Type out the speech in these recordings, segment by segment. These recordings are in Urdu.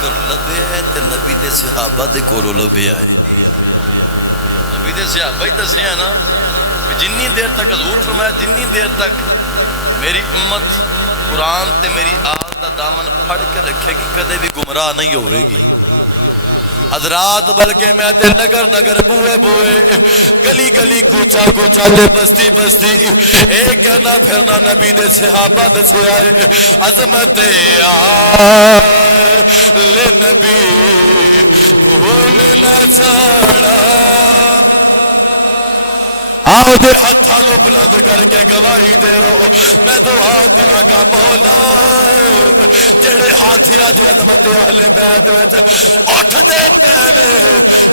اگر لبھے ہے تے نبی دے صحابہ دے کولو لبھے آئے. نبی دے صحابہ ہی دسے ہیں نا کہ جنی دیر تک حضور فرمایا جنی دیر تک میری امت قرآن تے میری آل دا دامن پھڑ کے رکھے گی کدے بھی گمراہ نہیں ہوئے گی. حضرات بلکہ میں تے نگر نگر بوئے بوئے گلی گلی کوچا کوچا تے بستی بستی ایک کہنا پھرنا نبی دے صحابہ دسے آئے عظمت آل نبی بھول نہ جانا. آؤ دے ہتھانوں بلند کر کے گواہی دے رو میں دعا کراں گا مولا جڑے ہاتھی آج عظمت اہل بیت وچ اٹھ دے پہنے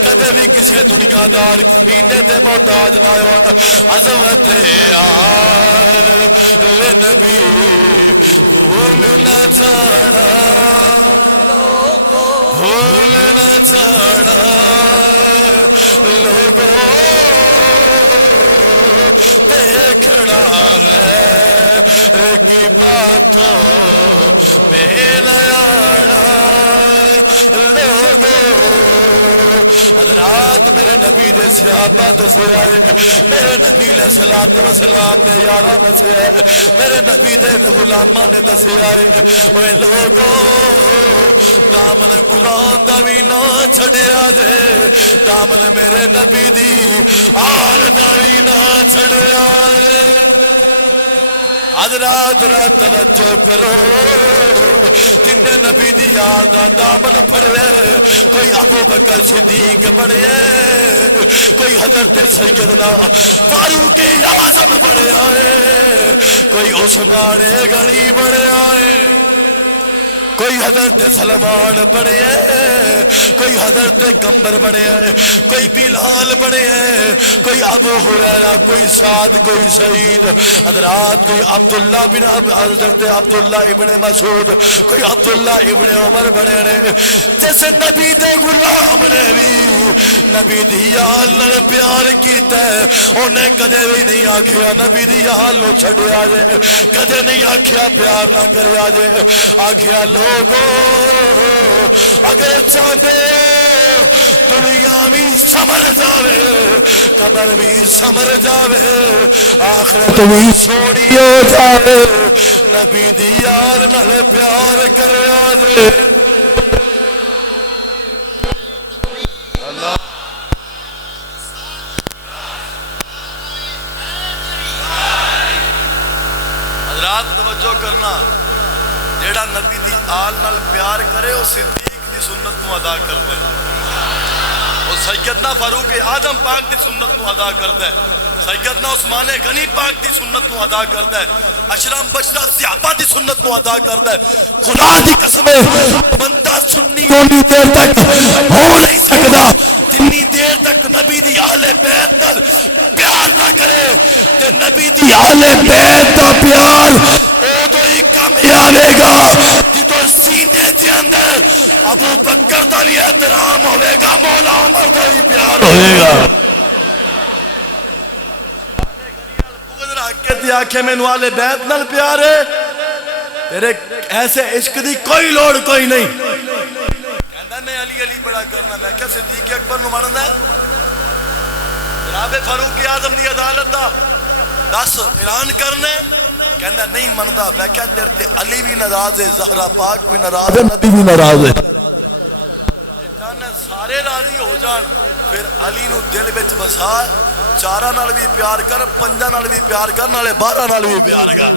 کدے بھی کسے دنیا دار کمینے دے محتاج نہ ہون. عظمت آل نبی بھول نہ جانا بھول نہ جانا لوگوں دیکھنا غیر کی باتوں میں نہ آنا. لوگوں حضرات میرے نبی دے صحابہ دسے آئے میرے نبی علیہ الصلوۃ والسلام نے یارہ دسے آئے میرے نبی دے غلامہ نے دسے آئے اوے لوگوں دامن قرآن دا بھی نہ چھڑیا جے دامن میرے نبی دی آل دا بھی نہ چھڑیا جے. حضرات رات توجہ کرو جن نبی دی یاد دا دامن پھڑے کوئی ابو بکر صدیق بنے کوئی حضرت سیدنا فاروق اعظم بنے آئے کوئی عثمان غنی بنے آئے کوئی حضرت سلمان بنے کوئی حضرت قمر بنے کوئی بلال بنے کوئی ابو ہریرہ کوئی سعد کوئی سعید. حضرات کوئی عبداللہ بن حضرت عبداللہ ابن مسعود کوئی عبداللہ ابن عمر بنے جیسے نبی دے غلام نے بھی نبی دی آل نال پیار کیتا ہے انہیں کدے بھی نہیں آکھیا نبی دی آل نو چھڑیا جے کدے نہیں آکھیا پیار نہ کریا جے آکھیا لوگوں اگر چاہتے دنیا بھی سمر جاوے قبر بھی سمر جاوے آخرت بھی سونی ہو جاوے نبی دی یار نال پیار کرے آجے. حضرات توجہ کرنا جیڑا نبی دی آل نال پیار کرے وہ صدیق دی سنت نو ادا کرتا ہے وہ سیدنا فاروق اعظم پاک دی سنت نو ادا کرتا ہے سیدنا عثمان غنی پاک دی سنت نو ادا کرتا ہے اشرم بشرہ صحابہ دی سنت نو ادا کرتا ہے. خدا دی قسم بندہ سنی ہونی دیر تک ہو نہیں سکتا جنی دیر تک نبی دی اہل بیت نال پیار نہ کرے تے نبی دی اہل بیت دا پیار او تو ہی کامیابے گا جتو سینے کے اندر ابو بکر دا بھی احترام ہوئے گا مولا عمر دا بھی پیار ہوئے گا. کہ آنکھیں میں نوالے بیت نال پیار ہے تیرے ایسے عشق دی کوئی لوڑ کوئی نہیں. کہندہ میں علی علی بڑا کرنا میں کیا صدیق اکبر نو ماننا ہے جناب فاروق اعظم دی عدالت دا 10 اعلان کرنے کہندہ نہیں مندہ میں کیا تیرے تے علی بھی ناراض ہے زہرہ پاک بھی ناراض ہے نبی بھی ناراض ہے جانے سارے راضی ہو جان پھر علی نو دل بچ بسا چارہ نال بھی پیار کر پنجہ نال بھی پیار کر نالے 12 نال بھی پیار کر.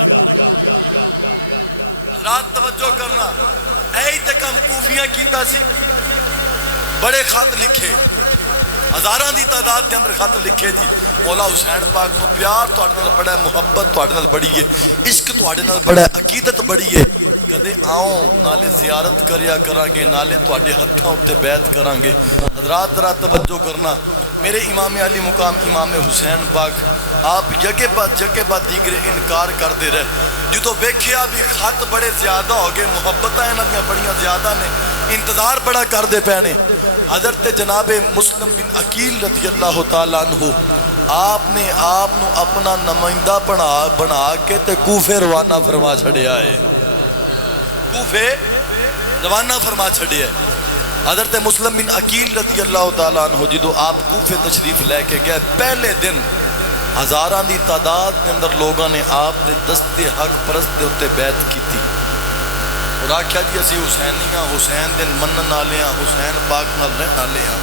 حضرات توجہ کرنا ایہی تک ہم کوفیاں کیتا سی بڑے خط لکھے ہزاراں دی تعداد دے اندر خط لکھے جی مولا حسین پاک نو پیار تواڈے نال بڑا ہے محبت تواڈے نال بڑی ہے عشق تواڈے نال بڑا ہے عقیدت بڑی ہے کدے آؤں نالے زیارت کریا کران گے نالے تواڈے ہتھاں اُتے بیعت کران گے. حضرات ذرا توجہ کرنا میرے امام علی مقام امام حسین پاک آپ جگہ بعد دیگر انکار کر دے رہے جدو ویکھیا بھی خط بڑے زیادہ ہو گئے محبتاں انہاں دیاں بڑیاں زیادہ نے انتظار بڑا کر دے پینے حضرت جناب مسلم بن عقیل رضی اللہ تعالیٰ عنہ آپ نے آپ نو اپنا نمائندہ بنا کے تے کوفے روانہ فرما چھڑیا ہے. کوفے روانہ فرما چھڑے ہے۔ حضرت مسلم بن عقیل رضی اللہ تعالیٰ عنہ جدو آپ کوفے تشریف لے کے گئے، پہلے دن ہزاراں دی تعداد کے اندر لوگاں نے آپ دے دستے حق پرست دے اتے بیعت کی تھی اور آکھیا جی اسی حسینیاں، حسین دن منن والے ہاں، حسین پاک نال رہن والے ہاں،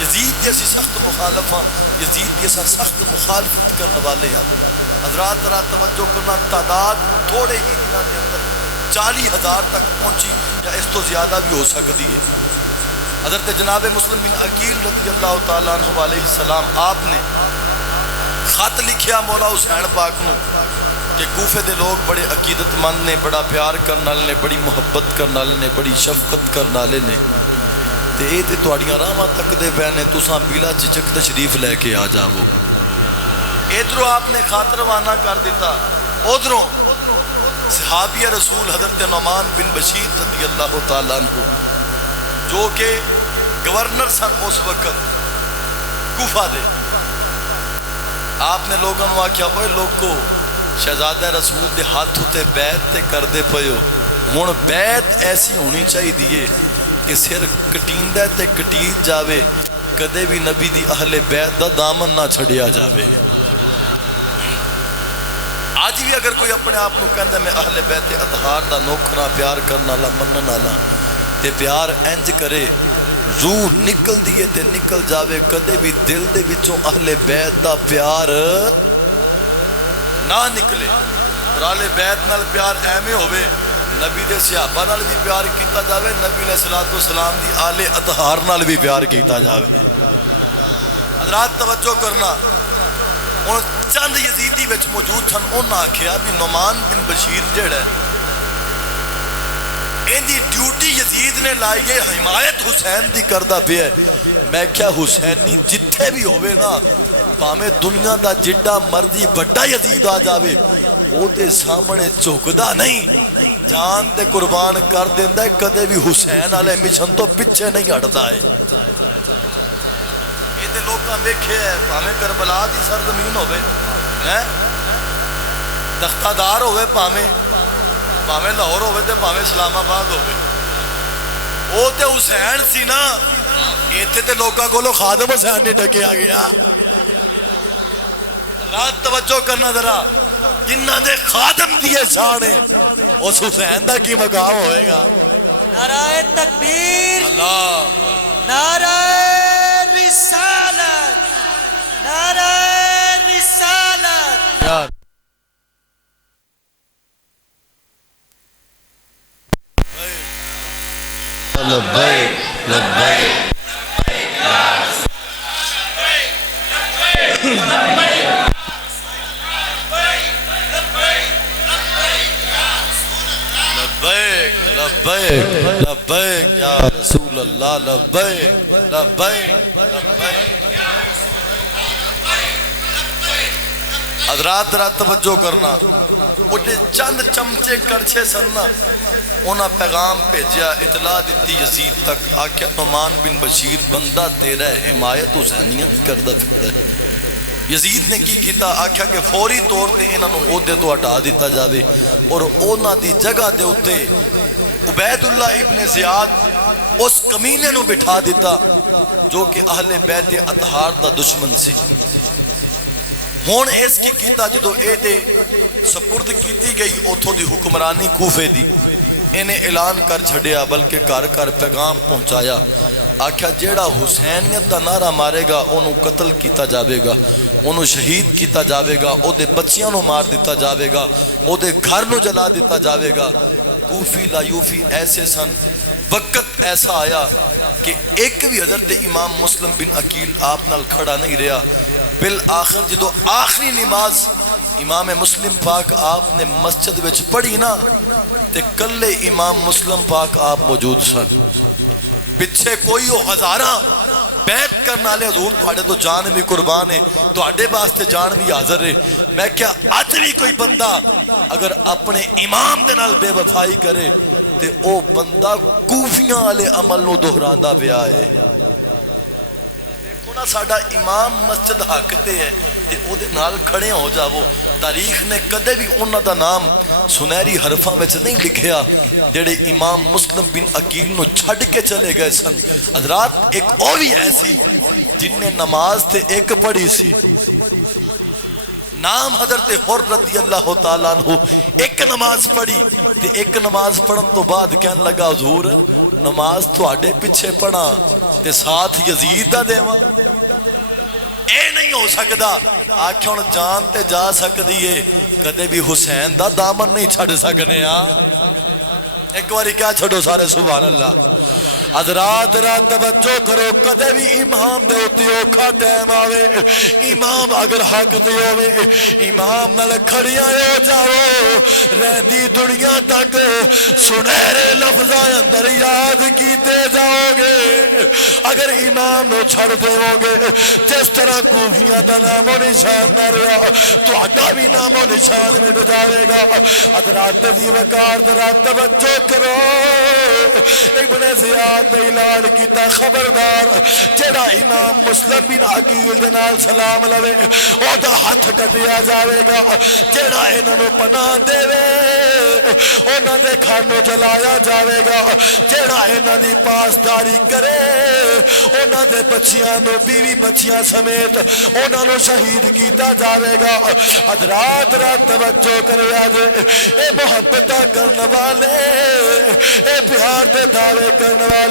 یزید دی اسی سخت مخالف ہاں، یزید دی اسی سخت مخالفت کرنے والے ہاں۔ حضرات ذرا توجہ کرنا، تعداد تھوڑے ہی دنوں کے اندر 40,000 تک پہنچی یا اس تو زیادہ بھی ہو سکتی ہے۔ حضرت جناب مسلم بن عقیل رضی اللہ تعالیٰ عنہ علیہ السلام آپ نے خط لکھیا مولا حسین پاک نو کہ کوفے دے لوگ بڑے عقیدت مند نے، بڑا پیار کرنے والے نے، بڑی محبت کرنے والے نے، بڑی شفقت کرنے والے نے، تے اے تے تہاڈیاں راہواں تک دے پے نے، تساں بلا چچک تشریف لے کے آ جاؤ۔ ادھروں آپ نے خط روانہ کر دیتا، ادھروں صحابی رسول حضرت نعمان بن بشیر رضی اللہ تعالیٰ عنہ جو کہ گورنر سن اس وقت کوفہ دے، آپ نے لوگوں نے آکھیا اوے لوگو شہزادہ رسول دے ہاتھ ہوتے بیعت تے کر دے پئیو، ہن بیعت ایسی ہونی چاہیے کہ سر کٹیندہ تے کٹیت جاوے، کدے بھی نبی دی اہل بیعت دا دامن نہ چھڑیا جاوے۔ آج بھی اگر کوئی اپنے آپ کو کہندا میں اہل بیت اطہار دا نوکراں پیار کرنا لا منن والا تے پیار انج کرے روح نکل دیے تے نکل جاوے، کدے بھی دل دے وچوں اہل بیت دا پیار نہ نکلے۔ اور اہل بیت نال پیار ایویں ہوئے نبی دے صحابہ نال بھی پیار کیتا جاوے، نبی علیہ الصلوۃ والسلام دی آل اطہار نال بھی پیار کیتا جاوے۔ حضرات توجہ کرنا، ہن چند یزیدی وچ موجود سن، انہاں آکھیا بھی نعمان بن بشیر جڑا ہے ان دی ڈیوٹی یزید نے لائی ہے، حمایت حسین دی کردہ پہ ہے۔ میں کیا حسینی جتھے بھی ہوئے نا، پامیں دنیا دا جڈا مرضی بڑا یزید آ جاوے، او تے سامنے چوکدا نہیں، جان تے قربان کر دیندہ ہے، کدے بھی حسین علیہ مشن تو پچھے نہیں ہٹدا ہے۔ یہ تے لوگ کا دیکھے ہے، پامیں کربلا دی سرزمین ہوئے، تختہ دار ہوئے، پامیں لاہور ہوئے تے پامیں اسلام آباد ہوئے، او تے حسین سی نا، ایتھے تے لوگاں کولو خادم حسین نہیں ڈکے آ گیا۔ رات توجہ کرنا ذرا، جنہ دے خادم دیے شانے اس حسین دا کی مقام ہوئے گا۔ نعرہ تکبیر، اللہ، نعرہ رسالت، نعرہ رسالت۔ لبیک لبیک لبیک لبیک یا رسول اللہ، لبیک لبیک لبیک۔ حضرات ذرا توجہ کرنا، وہ جو چند چمچے کڑچے سننا، انہاں پیغام بھیجیا، اطلاع دیتی یزید تک، آکھیا نعمان بن بشیر بندہ تیرا ہے، حمایت حسینیت کردہ پھرتا ہے۔ یزید نے کی کیتا، آکھیا کہ فوری طور تے انہاں نوں عہدے تو ہٹا دیتا جاوے اور انہاں دی جگہ دے اتے عبید اللہ ابن زیاد اس کمینے نوں بٹھا دیتا جو کہ اہل بیت اطہار دا دشمن سی۔ ہون اس کی کیتا جدو اے دے سپرد کیتی گئی اتھو دی حکمرانی کوفے دی، انہیں اعلان کر چھڑیا، بلکہ کار کار پیغام پہنچایا، آکھیا جیڑا حسینیت دا نعرہ مارے گا انہوں قتل کیتا جاوے گا، انہوں شہید کیتا جاوے گا، او دے بچیاں نو مار دیتا جاوے گا، او دے گھر نو جلا دیتا جاوے گا۔ کوفی لا یوفی ایسے سن، وقت ایسا آیا کہ ایک بھی حضرت امام مسلم بن عقیل آپ نال کھڑا نہیں رہا۔ بالآخر جدو آخری نماز امام مسلم پاک آپ نے مسجد وچ پڑھی نا، تے کلے امام مسلم پاک آپ موجود سن، پچھے کوئی ہو ہزاراں بیعت کرنا لے، حضور تھوڑے تو جان بھی قربان ہے، تھوڑے باستے جان بھی حاضر ہے۔ میں کیا آج بھی کوئی بندہ اگر اپنے امام دے نال بے وفائی کرے تے او بندہ کوفیاں والے عمل نو دہراندا پیا ہے۔ دیکھو نا ساڈا امام مسجد حق تے ہے تے او دے نال کھڑے ہو جاؤ، تاریخ نے کدے بھی انہاں دا نام سنہری حرفاں وچ نہیں لکھیا جڑے امام مسلم بن عقیل نو چھڈ کے چلے گئے سن. حضرات ایک اور بھی ایسی جن نے نماز تے ایک پڑھی سی, نام حضرت حر رضی اللہ تعالیٰ عنہ, ایک نماز پڑھی تے ایک نماز پڑھن تو بعد کہن لگا حضور نماز تو آڈے پیچھے پڑھا تے ساتھ یزید دا دیواں, اے نہیں ہو سکدا. آکھیں ہن جان تے جا سکدی ہے, کدے بھی حسین دا دامن نہیں چھڑ سکنے. ایک باری کیا چھڑو سارے سبحان اللہ. حضرات رات توجہ کرو, کدے بھی امام دے ہوتی اوکھا ٹائم آوے, امام اگر حق تے ہوئے امام نال کھڑیاں ہو جاؤ, رہندی دنیا تک سنہرے لفظاں اندر یاد کیتے جاؤ گے. اگر امام نو چھڑ دے ہو گے جس طرح کوفیاں دا نام و نشان نہ رہا تو اڈا بھی نام و نشان مٹ جاوے گا. حضرات دی وقار درات توجہ کرو, ابن زیاد نے اعلان کیتا خبردار جڑا امام مسلم بن عقیل دے نال سلام لوے او دا ہاتھ کٹیا جاوے گا, جڑا انہاں نو پناہ دے انہاں دے گھر نو جلایا جاوے گا, جڑا انہاں دی پاسداری کرے انہاں دے بچیاں نو بیوی بچیاں سمیت انہاں نو شہید کیتا جاوے گا. حضرات رات توجہ کرے آجے, اے محبتہ کرنے والے, اے پیار دے دعوے کرنے والے,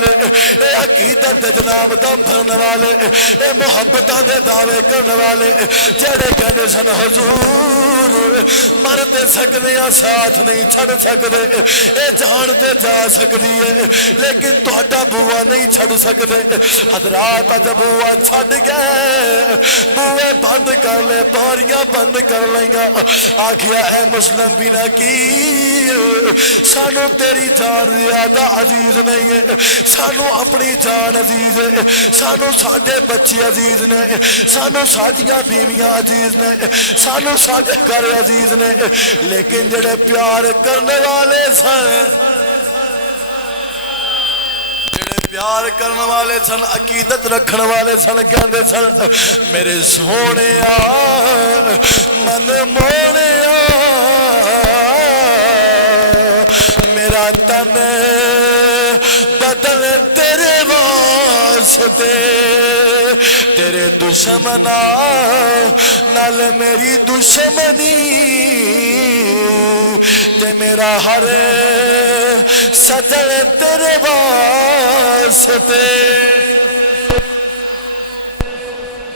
اے عقیدت دے جناب دم بھرنے والے, اے محبتاں دے دعوے کرنے والے, جڑے کہنے سن حضور مرتے سکدیاں ساتھ نہیں چھڑ سکدے, اے جانتے جا سکدی ہے لیکن تہاڈا بوا نہیں چھڑ سکدے. حضرات جب بوا چھڑ گئے بوئے بند کر لے, باریاں بند کر لیں, آکھیا اے مسلم بن عقیل سانو تیری جان زیادہ عزیز نہیں ہے, سانو اپنی جان عزیز ہے, سانو ساڈے بچے عزیز نے, سانو ساڈیاں بیویاں عزیز نے, سانو ساڈے گھر عزیز نے, لیکن جڑے پیار کرنے والے سن, جڑے پیار کرنے والے سن, عقیدت رکھنے والے سن, کہندے سن میرے سونے من مونے میرا تن بدل تیرے واسطے, تیرے دشمنا نال میری دشمنی, تے میرا ہر سجن تیرے واسطے.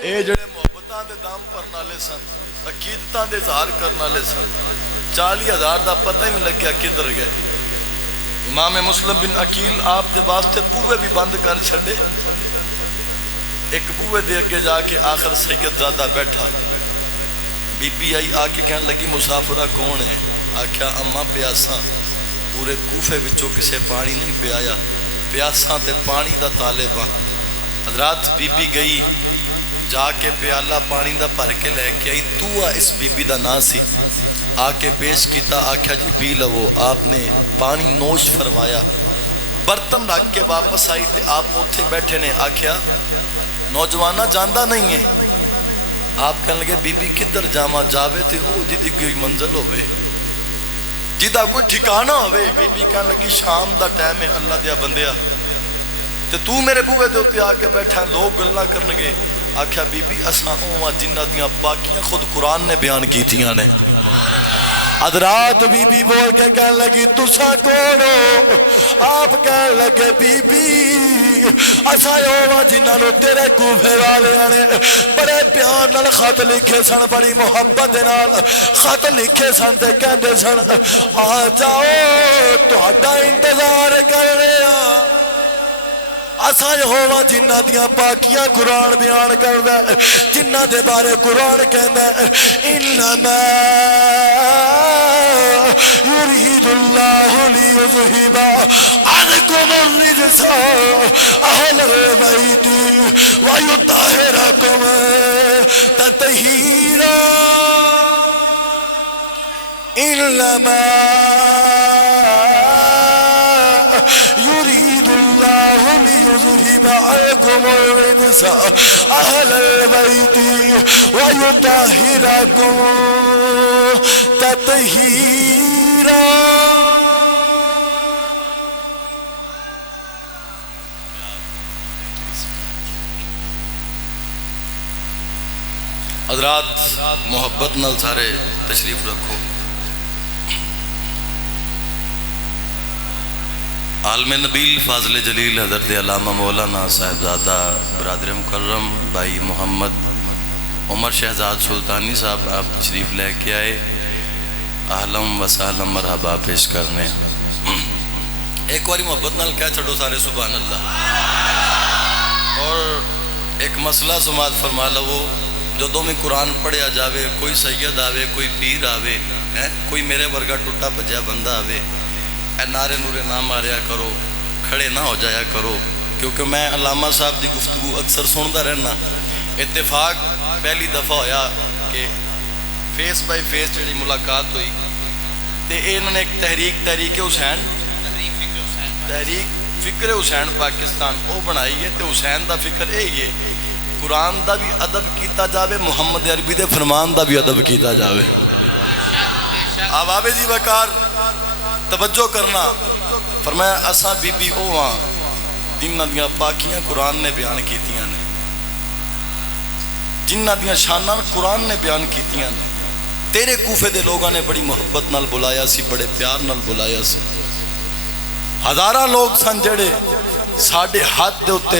اے جڑے محبتاں دے دام پرن والے سن, عقیدتاں دے اظہار کرن والے سن, 40,000 دا پتہ ہی نہیں لگیا کدھر گئے. امام مسلم بن عقیل آپ دے واسطے بوئے بھی بند کر چھڑے. ایک بوئے دے کے جا کے آخر سید زادہ بیٹھا, بی بی آئی آ کے کہنے لگی مسافرہ کون ہے؟ آکھیا اماں پیاساں, پورے کوفے وچوں کسے پانی نہیں پیایا, پیاساں تے پانی دا طالباں. حضرات بی بی گئی جا کے پیالہ پانی دا بھر کے لے کے آئی, تو اس بی بی دا نا سی, آ کے پیش کیتا, آکھیا جی پی لو. آپ نے پانی نوش فرمایا, برتن رکھ کے واپس آئی تے آپ اتھے بیٹھے نے. آکھیا نوجوانہ جاندہ نہیں ہے. آپ کہنے لگے بی بی کدھر جاواں؟ جاوے تے او جی دی کوئی منزل ہوئے, جیدہ کوئی ٹھکانہ ہوئے. بی بی کہنے لگی شام دا ٹائم ہے اللہ دیا بندیا, تے تو میرے بوئے دے ہوتے آ کے بیٹھا, لوگ گلنا کرنگے. آکھیا بی بی اساں اوہ جنہ دیاں باقیاں خود قرآن نے بیان کی تھیاں نے. حضرات بی بی بول کے کہنے لگی تسا کون ہو؟ آپ کہنے لگے بی بی اساں اوہ جنہ نو تیرے کوفے والے آنے بڑے پیار نال خط لکھے سن, بڑی محبت نال خط لکھے سن تے کہندے سن آ جاؤ تہاڈا انتظار کر رہے ہاں. اساں یہوہ جنہ دیاں پاکیاں قرآن بیان کردہ, جنہ دے بارے قرآن کہندہ انما یرید اللہ لیذہب عنکم الرجس اہل البیت ویطہرکم تطہیرا. انما یرید اللہ لیذہب عنکم الرجس اہل البیت ویطہرکم تطہیرا. حضرات محبت نال سارے تشریف رکھو. عالم نبیل فاضل جلیل حضرت علامہ مولانا صاحبزادہ برادر مکرم بھائی محمد عمر شہزاد سلطانی صاحب آپ تشریف لے کے آئے. اہلم و سہلم مرحبا پیش کرنے. ایک باری محبت نال کہہ چھڑو سارے سبحان اللہ. اور ایک مسئلہ سماعت فرما لو. جدوں میں قرآن پڑھیا جاوے کوئی سید آوے کوئی پیر آوے کوئی میرے ورگا ٹوٹا بھجیا بندہ آوے اے نعرے نورے نہ ماریا کرو, کھڑے نہ ہو جایا کرو, کیونکہ میں علامہ صاحب دی گفتگو اکثر سنتا رہنا. اتفاق پہلی دفعہ ہویا کہ فیس بائی فیس جڑی ملاقات ہوئی تے انہوں نے ایک تحریک حسین تحریک فکر حسین پاکستان وہ بنائی ہے. تے حسین دا فکر یہی ہے قرآن دا بھی ادب کیتا جاوے, محمد عربی دے فرمان دا بھی ادب کیتا جاوے. آوابے جی وقار توجہ کرنا. فرمایا اساں بی بی او ہاں جنہ دیاں پاکیاں قرآن نے بیان کیتیاں نے, جنہ دیاں شاناں قرآن نے بیان کیتیاں نے. تیرے کوفے دے لوگاں نے بڑی محبت نال بلایا سی, بڑے پیار نال بلایا سی. ہزاراں لوگ سن جڑے ساڑھے ہاتھ دے اتے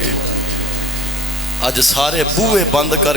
گے. اج سارے بوئے بند کر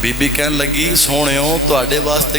بی بی کہن لگی سونےوں تہاڈے واسطے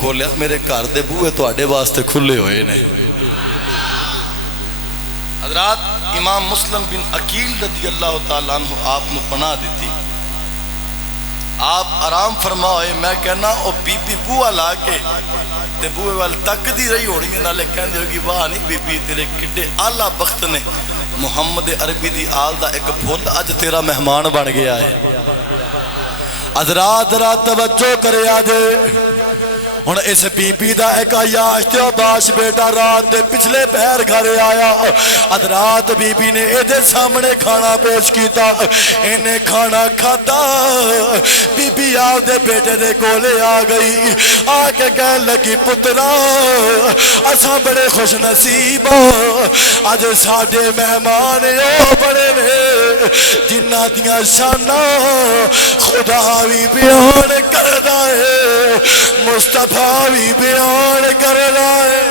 کھولیا, میرے گھر دے بوئے تہاڈے واسطے کھلے ہوئے نے. حضرات امام مسلم بن عقیل رضی اللہ تعالیٰ عنہ آپ نے پناہ دیتی. آپ آرام فرما ہوئے. میں کہنا او بی بی بوہ لا کے تے بوئے وال تک دی رہی ہونی ہے, نالے کہندے ہوگی واہ نہیں بی بی تیرے کڈے اعلیٰ بخت نے, محمد عربی دی آل دا ایک پھول اج تیرا مہمان بن گیا ہے. حضرات رات توجہ کرے آجے. ہن اس بی بی دا ایک عیاش تے باش بیٹا رات دے پچھلے پہر گھر آیا. حضرات بی بی نے ایدے سامنے کھانا پیش کیتا, انہیں کھانا کھاتا. بی بی آپ دے بیٹے دے کولے آ گئی, آ کے کہن لگی پترا اساں بڑے خوش نصیب اج ساڈے مہمان او بڑے نے جنہ دیاں شاناں خدا بھی بیان کردا ہے, مصطفیٰ بھی بیان کر رہا ہے.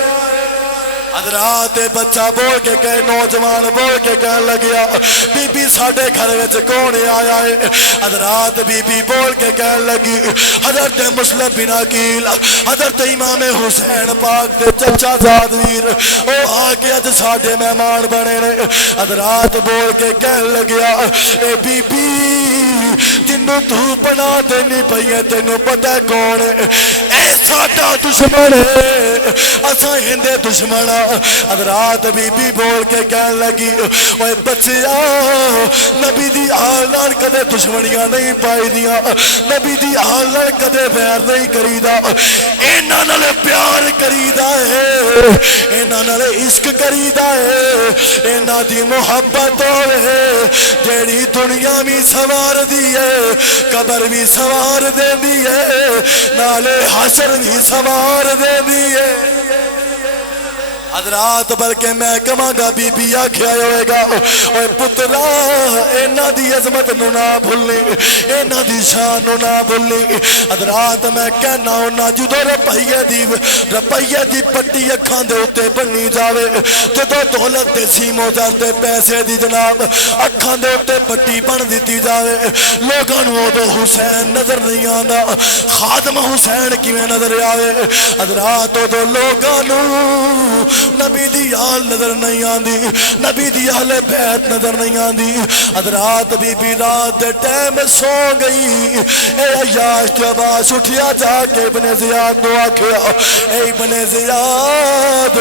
حضرات بچہ بول کے کہے, نوجوان بول کے کہنے لگیا بی بی ساڑھے گھر وچ کون آیا ہے. حضرات بی بی بول کے کہنے لگی حضرت مسلم بن عقیل, حضرت امام حسین پاک دے چچا زاد ویر او آ کے اج ساڑھے مہمان بنے نے. حضرات بول کے کہنے لگیا اے بی بی جنوں تو بنا دینی پئی ہے تینوں پتہ کون ہے, اے ساڈا دشمن ہے, اساں ہندے دشمن. حضرات بی بی بول کے کہنے لگی اوے بچیا نبی دی آل نال کدے دشمنیاں نہیں پائی دیاں, نبی دی آل نال کدے بیر نہیں کریدا, انہاں نال پیار کریدا ہے, انہاں نال عشق کریدا ہے, انہاں دی محبت ہوے جیڑی دنیا بھی سوار دی ہے, قبر بھی سوار دے دی ہے, نالے حشر بھی سوار دے دی ہے. حضرات بلکہ میں کہاں گا بی بی آکھیا ہوئے گا اوے پترا اینا دی عظمت نو نہ بھولنی, اینا دی شان نو نہ بھولنی. حضرات میں کہنا ہونا جدو رپیے دی پٹی اکھاں دے اتے بنی جاوے, جدو دولت دے سیمو جاتے پیسے دی جناب اکھاں دے اتے پٹی بن دیتی جاوے, لوگاں نو دو حسین نظر نہیں آندا, خادم حسین کیویں نظر آوے. حضرات دو لوگاں نو نبی دی آل نظر نہیں آندی, نبی دی اہل بیت نظر نہیں آندی. حضرات بی بی رات دے ٹائم سو گئی. اے عیاش تے عباس اٹھیا جا کے ابن زیاد نو آکھیا اے ابن زیاد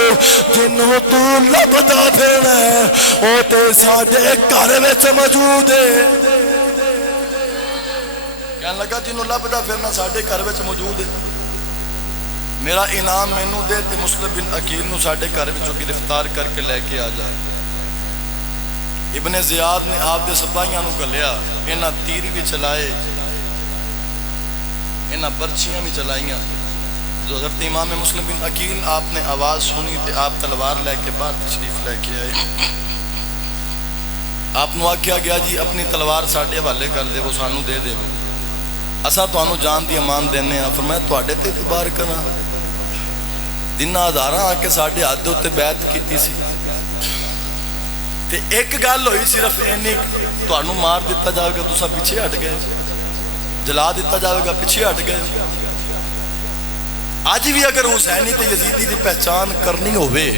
جنوں تو لبدا پھرنا ہے او تے ساڈے گھر وچ موجود ہے. کہنے لگا جنوں لبدا پھرنا ساڈے گھر وچ موجود ہے, میرا انعام مینوں دے تے مسلم بن عقیل نو ساڈے گھر وچوں گرفتار کر کے لے کے آ جائے. ابن زیاد نے آپ دے سپاہیاں نو کلیا، انہاں تیر بھی چلائے، انہاں برچیاں بھی چلائیاں۔ جو حضرت امام مسلم بن عقیل آپ نے آواز سنی تے آپ تلوار لے کے باہر تشریف لے کے آئے۔ آپ نو آکھیا گیا جی اپنی تلوار ساڈے حوالے کر دے، وہ سانو دے دے، اساں تانوں جان دی امان دینے ہاں۔ فرمایا تواڈے تے اعتبار کراں؟ جنہاں ہزاراں آ کے ساڈے ہاتھ دے اوتے بیعت کیتی سی، تے ایک گل ہوئی صرف اینی، تانوں مار دتا جاوے گا تساں پیچھے ہٹ گئے، جلا دتا جاوے گا پیچھے ہٹ گئے۔ آج بھی اگر حسینی تے یزیدی دی پہچان کرنی ہوئے،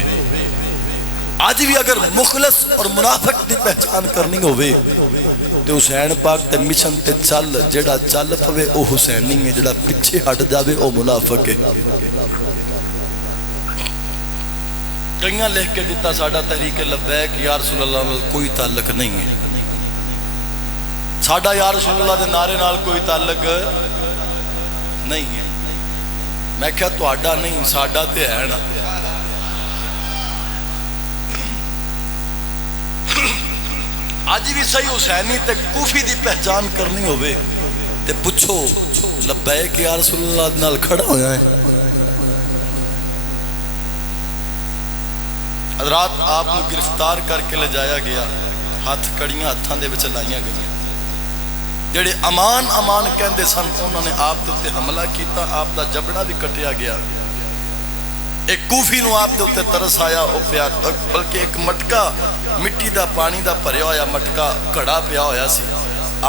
آج بھی اگر مخلص اور منافق دی پہچان کرنی ہوئے تے حسین پاک تے مشن تے چل، جڑا چل پوے او حسینی ہے، جڑا پیچھے ہٹ جاوے او منافق ہے۔ کئیاں لکھ کے دیتا ساڈا تحریک لبیک یا رسول اللہ نال کوئی تعلق نہیں ہے، ساڈا یا رسول اللہ دے نعرے نال کوئی تعلق نہیں ہے۔ میں کہا تہاڈا نہیں ساڈا تے ہے نا۔ آج بھی صحیح حسینی تے کوفی دی پہچان کرنی ہوئے تے پوچھو لبیک یا رسول اللہ نال کھڑا ہویا ہے۔ حضرات آپ کو گرفتار کر کے لے جایا گیا، ہاتھ کڑیاں ہاتھاں دے وچ لائیاں گئیاں، جڑے امان امان کہندے سن انہوں نے آپ دے اوتے حملہ کیتا، آپ دا جبڑا بھی کٹیا گیا۔ ایک کوفی نو آپ دے اوتے ترس آیا، او پیا، بلکہ ایک مٹکا مٹی دا پانی دا بھریا ہویا مٹکا گھڑا پیا ہویا سی،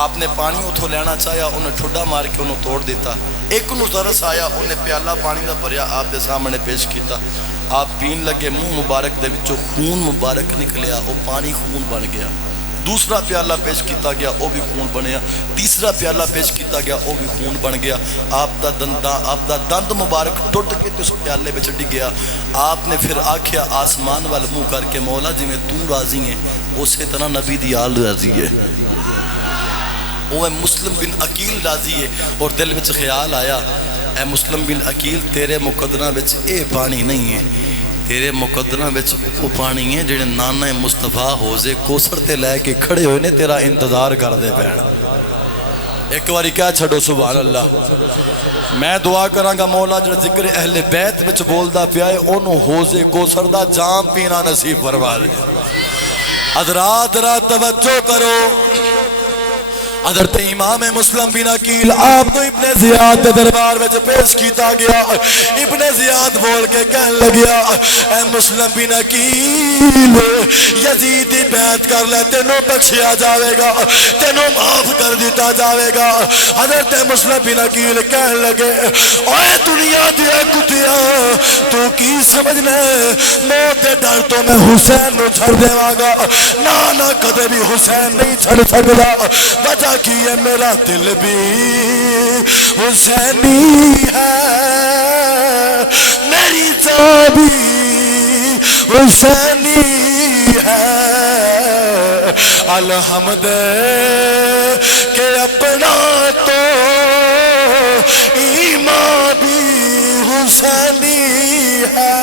آپ نے پانی اتھوں لینا چاہیا، انہیں ٹھڈا مار کے انہوں توڑ دیتا۔ ایک نو ترس آیا، انہیں پیالہ پانی دا بھریا آپ دے سامنے پیش کیتا، آپ پین لگے، منہ مبارک دے وچوں خون مبارک نکلیا، وہ پانی خون بن گیا۔ دوسرا پیالہ پیش کیتا گیا، وہ بھی خون بنیا۔ تیسرا پیالہ پیش کیتا گیا، وہ بھی خون بن گیا۔ آپ دا دند مبارک ٹوٹ کے اس پیالے میں ڈگ گیا۔ آپ نے پھر آکھیا آسمان وال منہ کر کے، مولا جی میں تو راضی ہیں اسی طرح نبی دی آل راضی ہے۔ وہ مسلم بن عقیل راضی ہے، اور دل وچ خیال آیا اے مسلم بن عقیل تیرے مقدرہ وچ اے پانی نہیں ہے، تیرے مقدرہ وچ وہ پانی ہے جڑے نانا مصطفیٰ حوضے کوثر تے لے کے کھڑے ہوئے نے تیرا انتظار کر دے پین۔ ایک باری کیا چھڑو سبحان اللہ۔ میں دعا کراں گا مولا جڑا ذکر اہل بیت وچ بولدا پیا ہے انہوں حوضے کوثر دا جام پینا نصیب فرما دے۔ حضرات ذرا توجہ کرو، حضرت امام مسلم بن عقیل آپ کو ابن زیاد دے دربار میں پیش کیتا گیا۔ ابن زیاد بول کے کہن لگیا اے مسلم بن عقیل یزید دی بیعت کر لے، تینوں بخشیا جاوے گا، تینوں معاف کر دیتا جاوے گا۔ حضرت مسلم بن عقیل کہن لگے اوے دنیا دے کتیا تو کی سمجھنے، موت دے ڈر تو میں حسین نو چھڑ دیواں گا، نہ کدے بھی حسین نہیں چھڑ سکدا، وجہ کی ہے میرا دل بھی حسینی ہے، میری جان بھی حسینی ہے، الحمد کہ اپنا تو ایمان بھی حسینی ہے،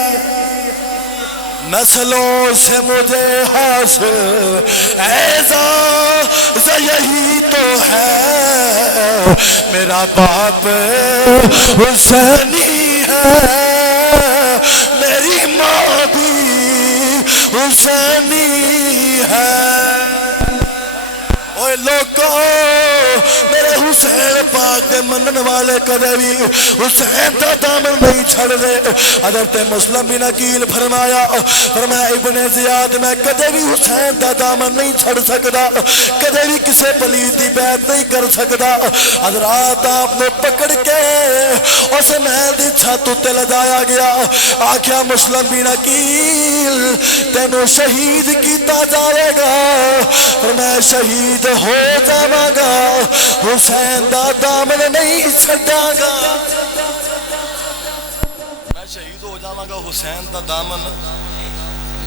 نسلوں سے مجھے حاصل اعزاز یہی تو ہے، میرا باپ حسینی ہے، میری ماں بھی حسینی ہے۔ اوے لوگوں میرے حسین پاک دے منن والے کدے بھی حسین دا دامن نہیں چھڑ دے۔ حضرت مسلم بن عقیل فرمایا ابن زیاد میں کدے بھی حسین دا دامن نہیں چھڑ سکدا، کدے بھی کسے پلیت دی بیعت نہیں کر سکدا۔ حضرات آپ نے پکڑ کے اس محل دی چھت تے لجایا گیا، آکھیا مسلم بن عقیل تینوں شہید کیتا جائے گا، اور میں شہید ہو جاواں گا، حسین دا دامن نہیں چھڈاں گا، میں شہید ہو جاواں گا، حسین دا دامن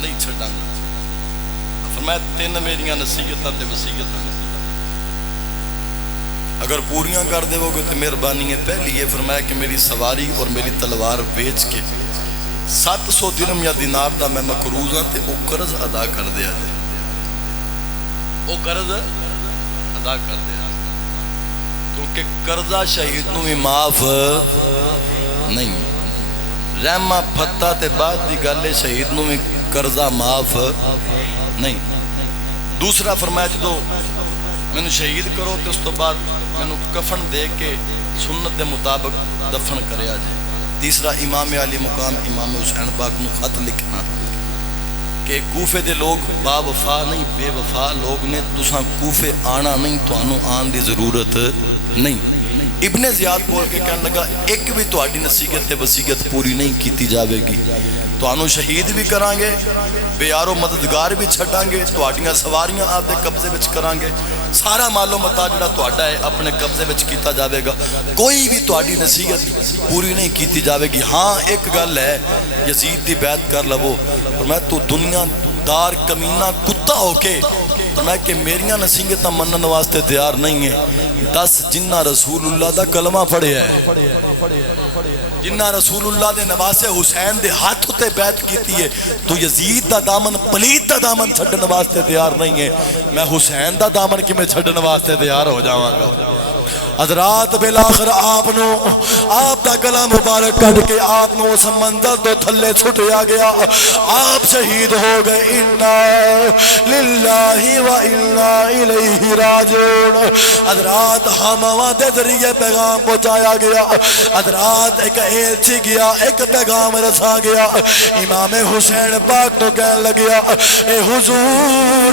نہیں چھڈاں گا۔ فرمایا تین میریاں نصیحتاں تے وصیتاں اگر پوریاں کر دے گے تو مہربانی ہے۔ پہلی یہ فرمایا کہ میری سواری اور میری تلوار بیچ کے 700 درہم یا دینار دا میں مقروض ہاں تے او قرض ادا کر دیا جائے۔ وہ قرض ادا کر دے، کیونکہ قرضہ شہید نو بھی معاف نہیں، رحمہ پھتا تے بعد دی گل شہید نو بھی قرضہ معاف نہیں۔ دوسرا فرمایا جدو مینوں شہید کرو تو اس تو بعد مینوں کفن دے کے سنت دے مطابق دفن کریا جائے۔ تیسرا امام علی مقام امام حسین پاک نو خط لکھنا کہ کوفے دے لوگ با وفا نہیں بے وفا لوگ نے، تساں کوفے آنا نہیں، توانوں آن دی ضرورت نہیں۔ ابن زیاد بول کے کہنے لگا ایک بھی تہاڈی نصیحت تے وصیت پوری نہیں کیتی جاوے گی، توانوں شہید بھی کران گے، بے یارو مددگار بھی چھڈاں گے، تہاڈیاں سواریاں آپ دے قبضے وچ کران گے، سارا مال و متا جڑا تہاڈا ہے اپنے قبضے وچ کیتا جاوے گا، کوئی بھی تہاڈی نصیحت پوری نہیں کیتی جاوے گی۔ ہاں ایک گل ہے، یزید دی بیعت کر لو، میں تو دنیا دار کمینہ کتا ہو کے میں کہ میریاں نصیحتاں منن واسطے تیار نہیں ہے، 10 جنہ رسول اللہ دا کلمہ پڑھیا ہے، جنہ رسول اللہ دے نواسے حسین دے ہاتھ تے بیعت کیتی ہے، تو یزید دا دامن پلید دا دامن چھڈن واسطے تیار نہیں ہے، میں حسین دا دامن کی میں چھڈن واسطے تیار ہو جاواں گا۔ حضرات بالآخر آپ دا گلا مبارک کٹ کے آپ نو اس منزل تو تھلے چھٹیا گیا، آپ شہید ہو گئے۔ انا للہ و انا الیہ راجعون۔ حضرات ہماواں دے ذریعے پیغام پہنچایا گیا، حضرات ایک ایلچی گیا، ایک پیغام رسا گیا، امام حسین پاک تو کہنے لگیا اے حضور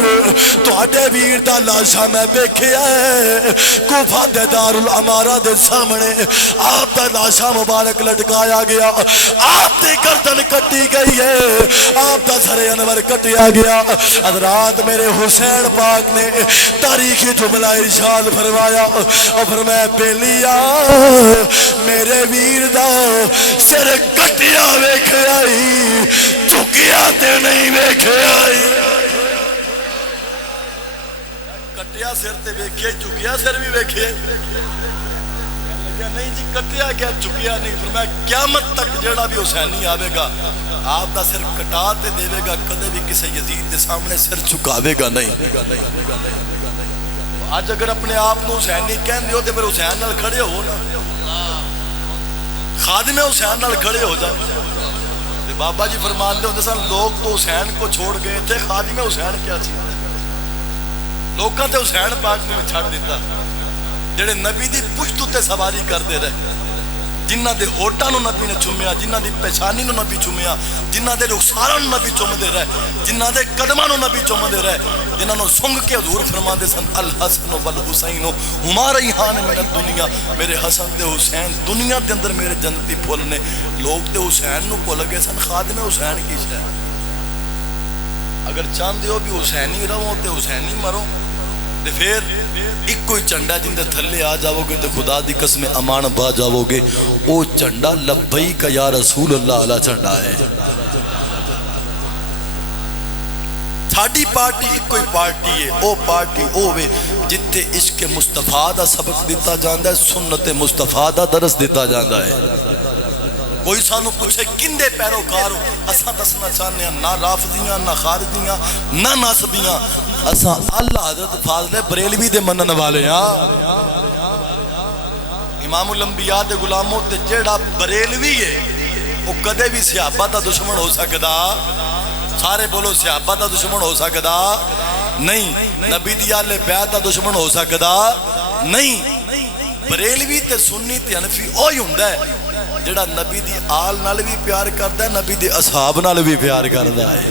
تہاڈے ویر دا لاشا میں ویکھیا ہے کوفہ دے دار الامارہ دے سامنے، آپ دا لاشا مبارک لٹکایا گیا، آپ دی گردن کٹی گئی ہے، آپ دا سر انور کٹیا گیا۔ حضرات میرے حسین پاک نے تاریخی جملہ ارشاد فرمایا اور فرمایا بیلیا میرے ویر دا سر کٹیا ویکھیا ہی چکیا تے نہیں ویکھیا ہی۔ کٹیا سر تے ویکھے چکیا سر بھی ویکھے نہیں جی، کٹیا گیا چکیا نہیں۔ فرمایا قیامت تک جیڑا بھی حسینی آوے گا آپ دا سر کٹا تے دے گا، کدے بھی کسی یزید دے سامنے سر چکاوے گا نہیں۔ آج اگر اپنے آپ نو حسینی کہن دیو تے پھر حسین نال کھڑے ہو نا، خادم حسین نال کھڑے ہو جاؤ۔ بابا جی فرمان دے ہوندے سن لوگ تو حسین کو چھوڑ گئے تھے، خادم حسین کیا سی؟ لوگاں تے حسین پاک نے چھڑ دیتا، جڑے نبی دی پشت تے سواری کردے رہے، جنہ دے ہوٹاں نو نبی نے چومیا، جنہ دی پیشانی نو نبی چومیا، جنہ دے رخساراں نو نبی چومدے رہے، جنہ دے قدماں نو نبی چومدے رہے، جنہاں نو سنگ کے حضور فرماندے سن الحسن والحسین ہما ریحان من الدنیا، میرے حسن تے حسین دنیا دے اندر میرے جنتی پھول نے۔ لوگ تے حسین نو بھول گئے سن خادم حسین کی شے۔ اگر چاہندے ہو بھی حسینی رہو تے حسینی مرو، تے پھر ایک کوئی چنڈا جن دے تھلے آ جاؤ گے تے خدا دی قسم امان پا جاؤ گے، او چنڈا لبیک یا رسول اللہ علیہ چنڈا ہے۔ ساڈی پارٹی ایک کوئی پارٹی ہے، او پارٹی اوے جتے عشق مصطفیٰ دا سبق دیتا جاندا ہے، سنت مصطفیٰ دا درس دیتا جاندا ہے۔ کوئی سانو پوچھے کندے پیروکار ہو، اساں دسنا چاہنے ہیں نہ رافضیاں نہ خارجیاں نہ ناصبیاں، اساں اللہ حضرت فاضل بریلوی دے منن والے ہاں۔ امام الانبیاء دے غلاموں تے جیڑا بریلوی ہے وہ کدے بھی صحابہ دا دشمن ہو سکدا، سارے بولو صحابہ دا دشمن ہو سکدا نہیں، نبی دی اہل بیت دا دشمن ہو سکدا نہیں۔ بریلوی تے سنی تے حنفی اوہی ہوندا ہے جڑا نبی دی آل نال بھی پیار کردا ہے، نبی دی اصحاب نال بھی پیار کردا ہے۔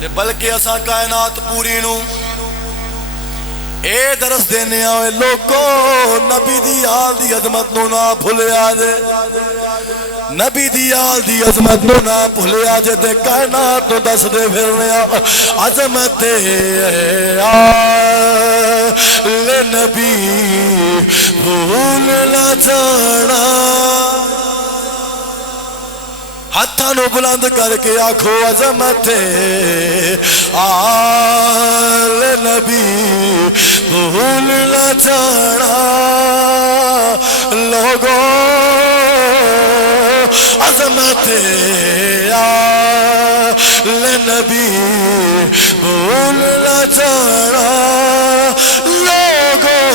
تے بلکہ اساں کائنات پوری نو اے درس دینے آئے لوگوں نبی دی آل دی عظمت نو نہ بھولیا جے، نبی دی آل دی عظمت نو نہ بھولیا جے، تے کائنات نو دس دے پھرنے عظمت آل نبی بھول نہ جانا۔ ہاتھاں نو بلند کر کے آکھو عظمت آل نبی بھول نہ جانا۔ لوگوں عظمت آل نبی بھول نہ جانا لوگوں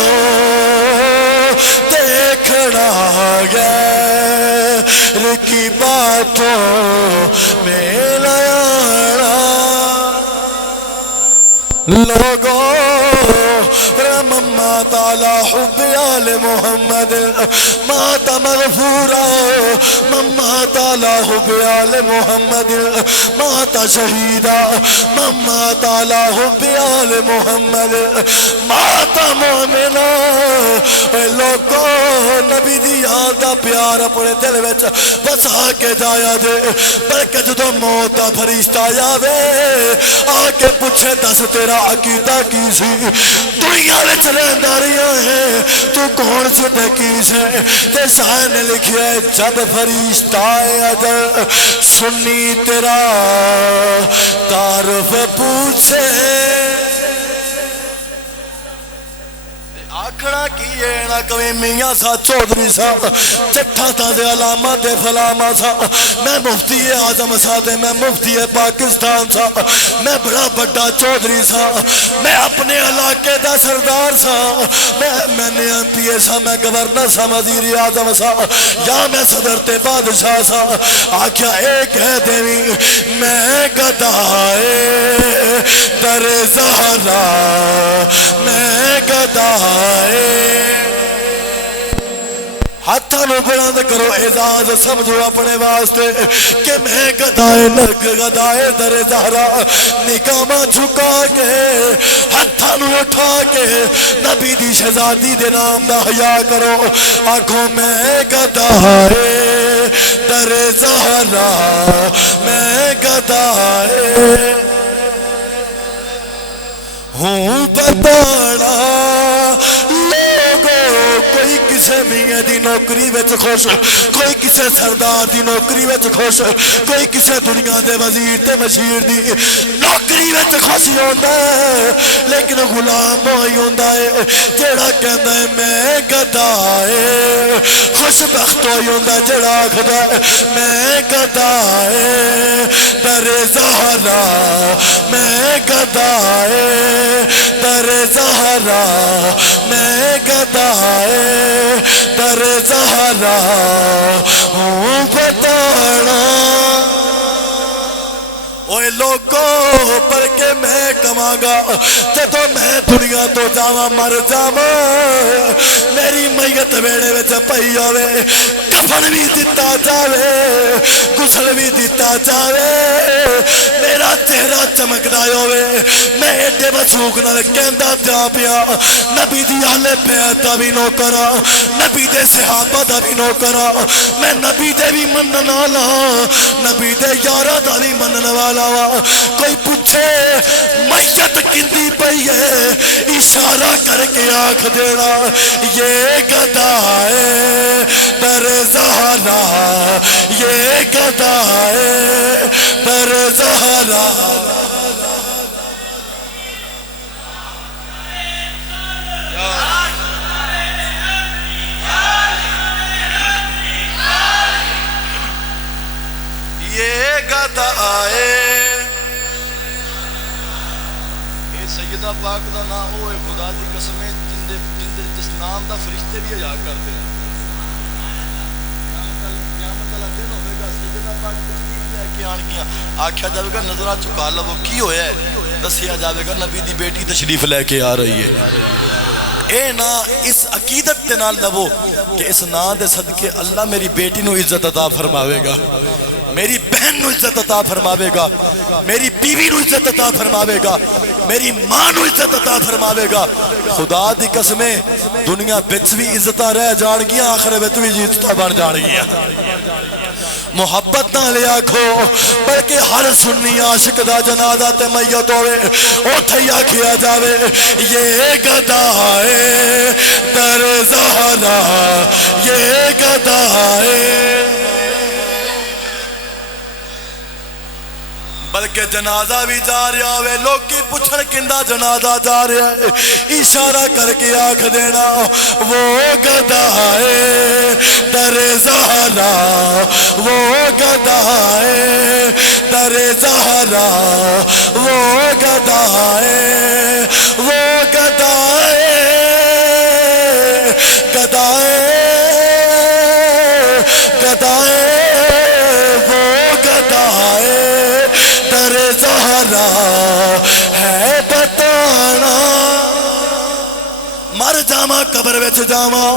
دیکھنا غیر کی باتوں میں نہ آنا لوگوں مما تعالی حب آل محمد مات مغفورا مما تعالی حب آل محمد مات شہیدا مما تعالی حب آل محمد مات مومنا لوگوں نبی دی یاد دا پیار اپنے دل وچ بسا کے جایا دے بلکہ جدو موت دا فرشتہ آوے آ کے پوچھے دس تیرا عقیدہ کی سی دنیا میں چلیں داریاں ہیں تو کون سے تحقیص ہے تے سائن نے لکھیا ہے جب فرشتہ اجل سنی تیرا تعارف پوچھے آکھنا کیے نہ کوئی میاں سا چودھری سا چٹھا تھا دے علامہ دے فلامہ سا میں مفتی اعظم سا دے میں مفتی پاکستان سا میں بڑا بڑا چودھری سا میں اپنے علاقے دا سردار سا میں نے ایم پی اے سا میں گورنر سا وزیر اعظم سا یا میں صدر تے بادشاہ سا آکھیا ایک ہے دیوی میں گدائے در زہرا میں گدائے ہاتھوں بلند کرو اعزاز سمجھو اپنے واسطے کہ میں گدائے گدائے در زہرا نگاہ جھکا کے ہاتھوں اٹھا کے نبی دی شہزادی دے نام دا حیا کرو آنکھوں میں گدائے در زہرا میں گدائے ہوں بتانا لوگوں کوئی کسے میاں دی نوکری وچ خوش کوئی کسے سردار دی نوکری وچ خوش کوئی کسے دنیا دے وزیر تے مشیر دی نوکری وچ خوشی ہوندا ہے لیکن غلام ہوئی ہوندا ہے جیڑا کہندا ہے میں گدائے خوش بخت ہوئی ہوندا جیڑا آکھدا ہے میں گدائے در زہرا میں گدائے در زہرا میں گدائے در زہرا ہوں بتانا اوے لوگوں پر کے میں کماں گا جدو میں دنیا تو جاواں مر جاواں میری میت ویڑے وچ پئی ہوے کفن بھی دتا جاوے غسل بھی دتا جاوے میرا چہرہ چمکدا ہوے میں ایڈے مسوک نال کہندا جا پیا نبی دی اہل بیت دا بھی نو کرا نبی دے صحابہ دا بھی نو کرا میں نبی دے بھی منن والا نبی دے یاراں دا بھی منن والا وا کوئی پوچھے میت کندی پئی ہے اشارہ کر کے آنکھ دینا یہ گدائے در زہرا یہ گدائے در زہرا یہ گدائے سیدہ پاک دا نا ہوئے خدا دی قسمیں جس نام دا فرشتے بھی حیا کرتے ہیں قیامت والا دن ہوئے گا سیدہ پاک تشریف لے کے آن گیا آکھیا جاوے گا نظرہ چکا لو کی ہویا ہے دسیا جاوے گا نبی دی بیٹی تشریف لے کے آ رہی ہے اے نا اس عقیدت دے نال لبو کہ اس نا دے صدقے اللہ میری بیٹی نو عزت عطا فرماوے گا میری بہن نو عزت عطا فرماوے گا میری بیوی نو عزت عطا فرماوے گا میری ماں نو عزت عطا فرماوے گا خدا دی قسمیں دنیا بچ بھی عزتاں رہ جان گیا آخر بچ بھی عزتاں بن جان گیا محبت نہ لے آکھو بلکہ ہر سنی عاشق دا جنازہ تے میت ہوئے اوتھے آکھیا جاوے یہ گدائے در زہرا یہ گدائے بلکہ جنازہ بھی جا رہا ہوئے لوگ کی پچھڑ کندہ جنازہ جا رہا ہے اشارہ کر کے آنکھ دینا وہ گدائے در زہرا وہ گدائے در زہرا وہ گدائے وہ گدائے گدائے گدائے وہ گدائے در زہرا ہے بتانا مر جاواں قبر وچ جاواں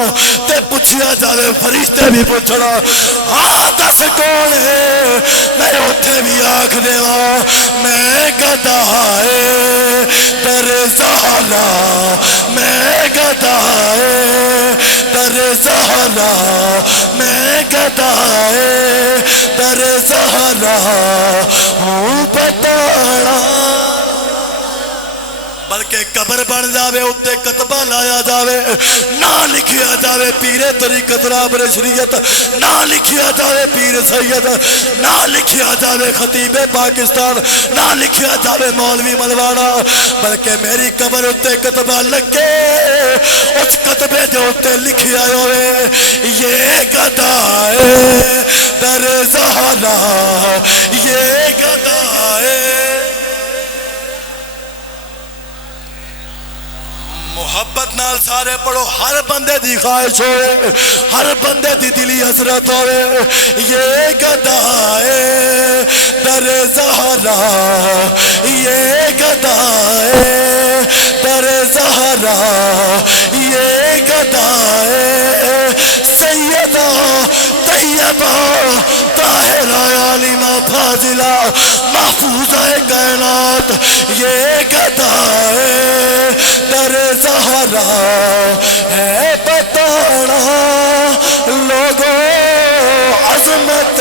تے پوچھیا جاوے فرشتے بھی پوچھنا ہاں دس کون ہے میں اوتھے بھی آکھ دیواں میں گدائے در زہرا میں گدائے در زہرا میں گدائے در زہرا ہوں بتانا بلکہ قبر بن جاوے اتے کتبہ لایا جاوے نہ لکھیا جاوے پیر طریقت رابر شریعت نہ لکھیا جاوے پیر سید نہ لکھیا جاوے خطیب پاکستان نہ لکھیا جاوے مولوی ملوانا بلکہ میری قبر اتے کتبہ لگے اس کتبے جو اتے لکھیا ہوئے یہ گدائے در زہرا یہ گدائے محبت نال سارے پڑھو ہر بندے دی خواہش ہوئے ہر بندے دی دلی حسرت ہوئے یہ گدائے در زہرا یہ گدائے در زہرا یہ گدائے سیدہ طیبہ طاہرہ عالمہ فاضلہ محفوظہ کائنات یہ گدائے در زہرا ہے بتانا لوگوں عظمت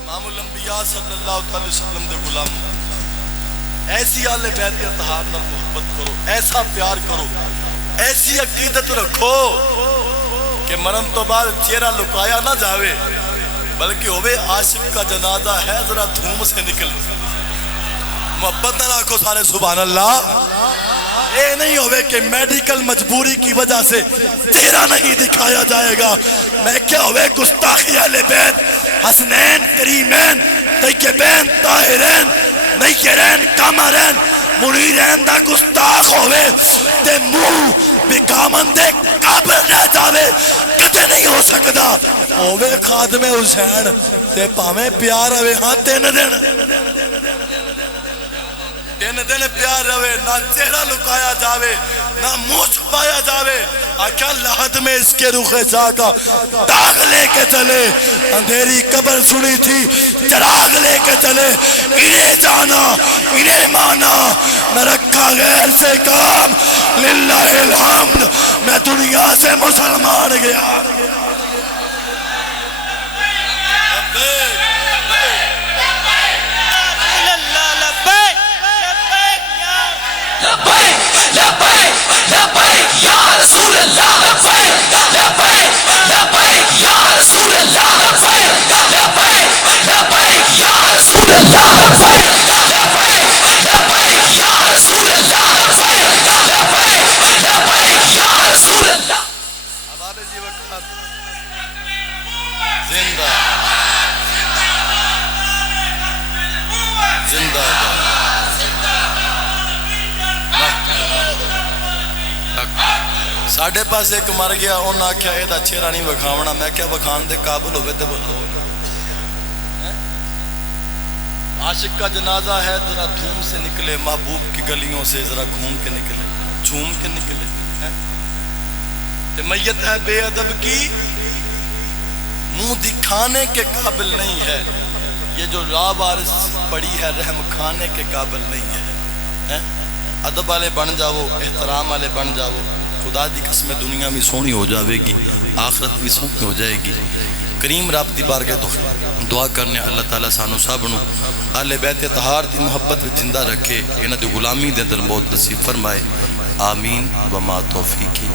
امام الانبیاء صلی اللہ علیہ وسلم دے غلام ایسی آل بیت اطہار نال محبت کرو ایسا پیار کرو ایسی عقیدت رکھو کہ مرن تو بعد چہرہ لکایا نہ جاوے بلکہ ہوئے عاشق کا جنازہ ہے ذرا دھوم سے نکل محبت نہ رکھو سارے سبحان اللہ اے نہیں ہوئے کہ میڈیکل مجبوری کی وجہ سے چہرہ نہیں دکھایا جائے گا میں کیا ہوئے گستاخی اہل بیت حسنین کریمین طیبین طاہرین نیرین کامرین منیرین دا گستاخ ہوئے تے منہ بکامن دے قابل رہ جاوے کتے نہیں ہو سکتا ہوئے خادم حسین تے پاویں پیار ہوئے ہاں تین دن پیار رہے نہ چہرہ لکایا جاوے نہ منہ چھپایا جاوے آکھا لحد میں اس کے رخ شاہ کا داغ لے کے چلے اندھیری قبر سنی تھی چراغ لے کے چلے انہیں جانا انہیں مانا نہ رکھا غیر سے کام للہ الحمد میں دنیا سے مسلمان گیا لبیک لبیک لبیک یا رسول اللہ لبیک لبیک لبیک یا رسول اللہ لبیک لبیک لبیک یا رسول اللہ لبیک لبیک لبیک یا رسول اللہ لبیک لبیک لبیک یا رسول اللہ احباب جی وقت زندہ زندہ ساڑھے پاس ایک مر گیا انہوں نے آکھیا اے دا چہرہ نہیں وکھاونا میں کیا وکھان دے قابل ہوئے تے بولو عاشق کا جنازہ ہے ذرا دھوم سے نکلے محبوب کی گلیوں سے ذرا گھوم کے نکلے جھوم کے نکلے تے میت ہے بے ادب کی منہ دکھانے کے قابل نہیں ہے یہ جو راہ وارث پڑی ہے رحم کھانے کے قابل نہیں ہے ادب والے بن جاؤ احترام والے بن جاؤ خدا دی قسم دنیا بھی سونی ہو جاوے گی آخرت بھی سونی ہو جائے گی کریم رب دی بارگاہ تو دعا کرنے اللہ تعالیٰ سانو سب نو اہل بیت طہار دی محبت میں زندہ رکھے انہاں دی غلامی دے اندر موت نصیب فرمائے آمین وما توفیقی